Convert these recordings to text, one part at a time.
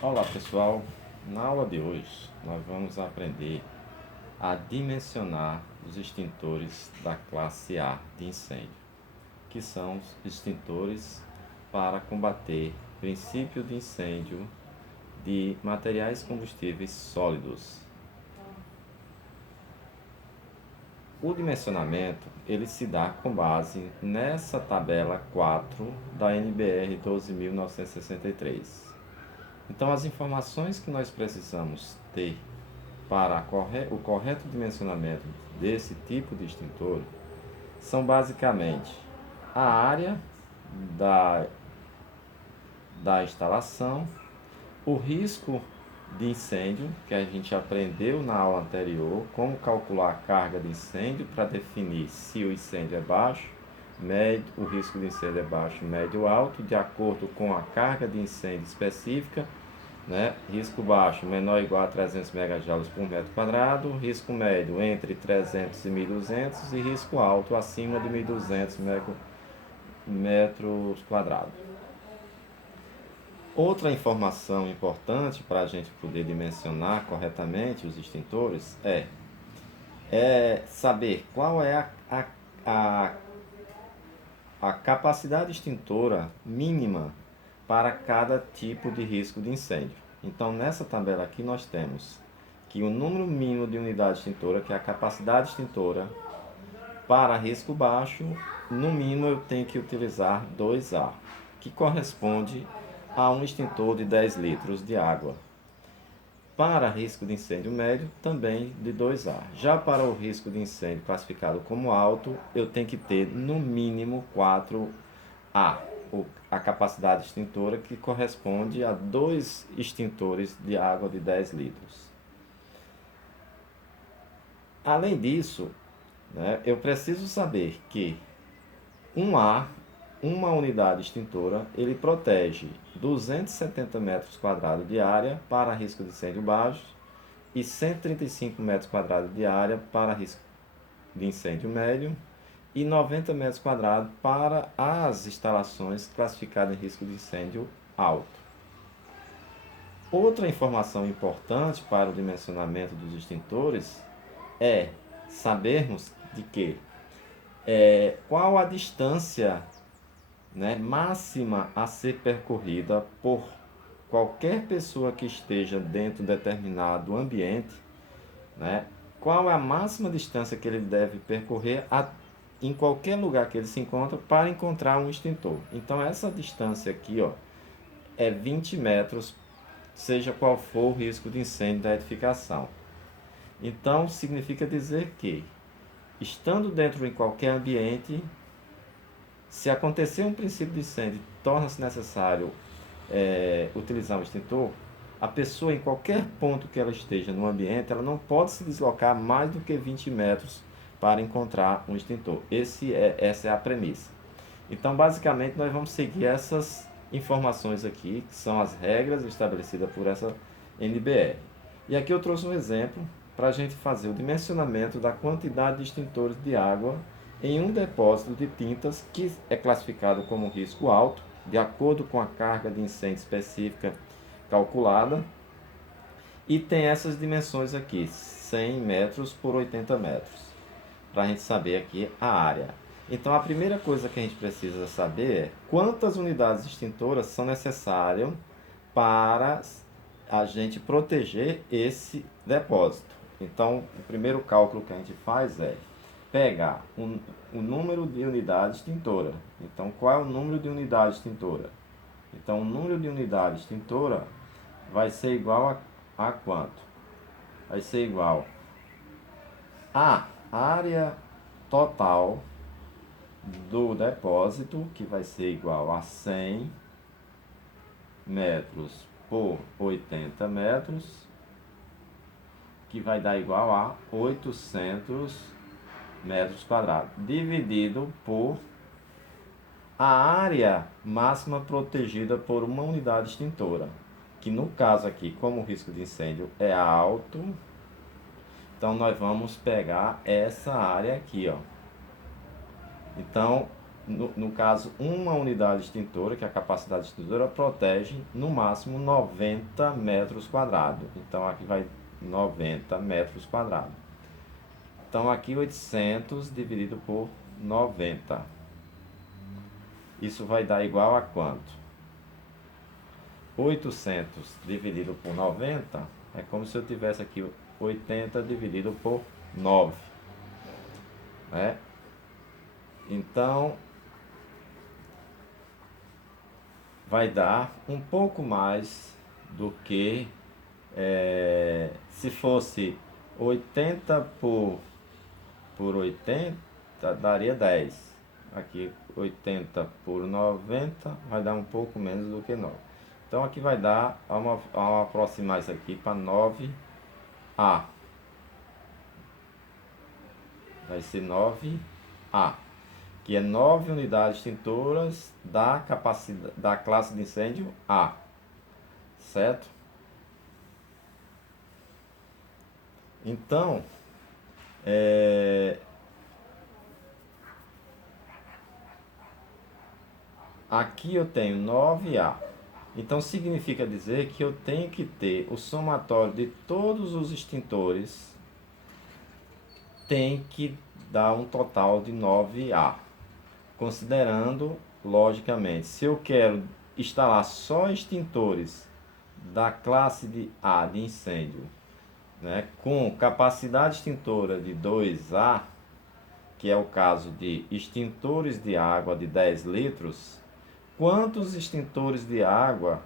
Olá pessoal, na aula de hoje nós vamos aprender a dimensionar os extintores da classe A de incêndio, que são os extintores para combater princípio de incêndio de materiais combustíveis sólidos. O dimensionamento ele se dá com base nessa tabela 4 da NBR 12.963. Então, as informações que nós precisamos ter para o correto dimensionamento desse tipo de extintor são basicamente a área da, da instalação, o risco de incêndio, que a gente aprendeu na aula anterior, como calcular a carga de incêndio para definir se o incêndio é baixo, médio, o risco de incêndio é baixo, médio ou alto, de acordo com a carga de incêndio específica, né? Risco baixo, menor ou igual a 300 megajoules por metro quadrado, risco médio entre 300 e 1.200 e risco alto acima de 1.200 metros quadrados. Outra informação importante para a gente poder dimensionar corretamente os extintores é saber qual é a, a capacidade extintora mínima para cada tipo de risco de incêndio. Então, nessa tabela aqui nós temos que o número mínimo de unidade extintora, que é a capacidade extintora, para risco baixo, no mínimo eu tenho que utilizar 2A, que corresponde a um extintor de 10 litros de água. Para risco de incêndio médio, também de 2A. Já para o risco de incêndio classificado como alto, eu tenho que ter no mínimo 4A, a capacidade extintora, que corresponde a 2 extintores de água de 10 litros. Além disso, né, eu preciso saber que uma unidade extintora, ele protege 270 metros quadrados de área para risco de incêndio baixo e 135 metros quadrados de área para risco de incêndio médio e 90 metros quadrados para as instalações classificadas em risco de incêndio alto. Outra informação importante para o dimensionamento dos extintores é sabermos de que qual a distância, né, máxima a ser percorrida por qualquer pessoa que esteja dentro de determinado ambiente, né, qual é a máxima distância que ele deve percorrer em qualquer lugar que ele se encontra para encontrar um extintor. Então essa distância aqui, ó, é 20 metros, seja qual for o risco de incêndio da edificação. Então significa dizer que, estando dentro de qualquer ambiente, se acontecer um princípio de incêndio, torna-se necessário utilizar um extintor, a pessoa, em qualquer ponto que ela esteja no ambiente, ela não pode se deslocar mais do que 20 metros para encontrar um extintor. Essa é a premissa. Então, basicamente, nós vamos seguir essas informações aqui, que são as regras estabelecidas por essa NBR. E aqui eu trouxe um exemplo para a gente fazer o dimensionamento da quantidade de extintores de água em um depósito de tintas que é classificado como risco alto, de acordo com a carga de incêndio específica calculada, e tem essas dimensões aqui, 100 metros por 80 metros, para a gente saber aqui a área. Então a primeira coisa que a gente precisa saber é quantas unidades extintoras são necessárias para a gente proteger esse depósito. Então o primeiro cálculo que a gente faz é pegar o número de unidades extintora. Então qual é o número de unidades extintora? Então o número de unidades extintora vai ser igual a quanto? Vai ser igual a área total do depósito, que vai ser igual a 100 metros por 80 metros, que vai dar igual a 800 metros quadrados, dividido por a área máxima protegida por uma unidade extintora, que no caso aqui, como o risco de incêndio é alto, então nós vamos pegar essa área aqui, ó. Então, no caso, uma unidade extintora, que é a capacidade extintora, protege no máximo 90 metros quadrados. Então aqui vai 90 metros quadrados. Então aqui 800 dividido por 90. Isso vai dar igual a quanto? 800 dividido por 90 é como se eu tivesse aqui 80 dividido por 9. Né? Então vai dar um pouco mais do que se fosse 80 por 80, daria 10. Aqui 80 por 90 vai dar um pouco menos do que 9. Então aqui vai dar, vamos aproximar isso aqui para 9A. Vai ser 9A, que é 9 unidades extintoras da capacidade da classe de incêndio A, certo? Então, aqui eu tenho 9A. Então significa dizer que eu tenho que ter o somatório de todos os extintores, tem que dar um total de 9A. Considerando, logicamente, se eu quero instalar só extintores da classe de A de incêndio, né, com capacidade extintora de 2A, que é o caso de extintores de água de 10 litros, quantos extintores de água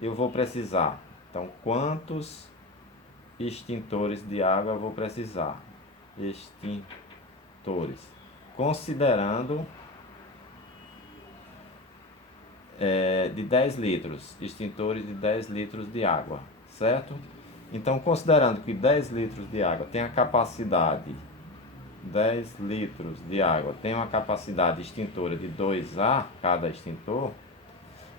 eu vou precisar? Então, quantos extintores de água eu vou precisar? Extintores. Considerando de 10 litros, extintores de 10 litros de água, certo? Então, considerando que 10 litros de água tem a capacidade, 10 litros de água tem uma capacidade extintora de 2A, cada extintor,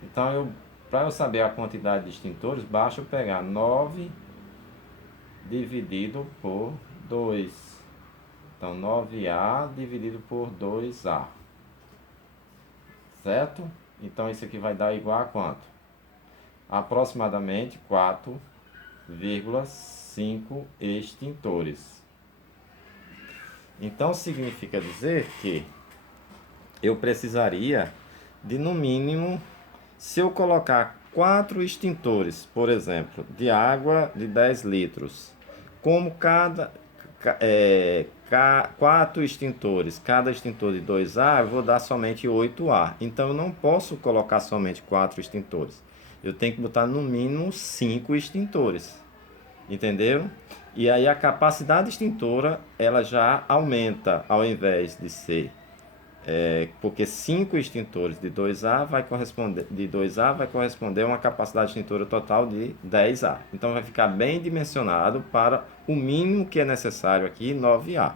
então para eu saber a quantidade de extintores, basta eu pegar 9 dividido por 2. Então, 9A dividido por 2A, certo? Então, isso aqui vai dar igual a quanto? Aproximadamente 4,5 extintores. Então, significa dizer que eu precisaria de, no mínimo, se eu colocar 4 extintores, por exemplo, de água de 10 litros, como 4 extintores, cada extintor de 2A, eu vou dar somente 8A. Então, eu não posso colocar somente 4 extintores. Eu tenho que botar no mínimo 5 extintores. Entenderam? E aí a capacidade extintora, ela já aumenta, ao invés de ser... porque 5 extintores de 2A vai corresponder a uma capacidade extintora total de 10A. Então vai ficar bem dimensionado para o mínimo que é necessário aqui, 9A.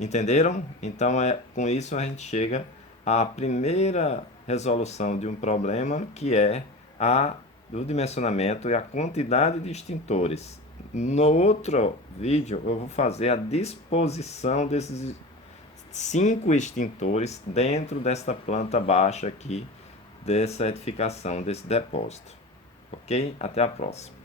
Entenderam? Então com isso a gente chega à primeira resolução de um problema, que é do dimensionamento e a quantidade de extintores. No outro vídeo eu vou fazer a disposição desses 5 extintores dentro desta planta baixa aqui, dessa edificação, desse depósito. Ok? Até a próxima.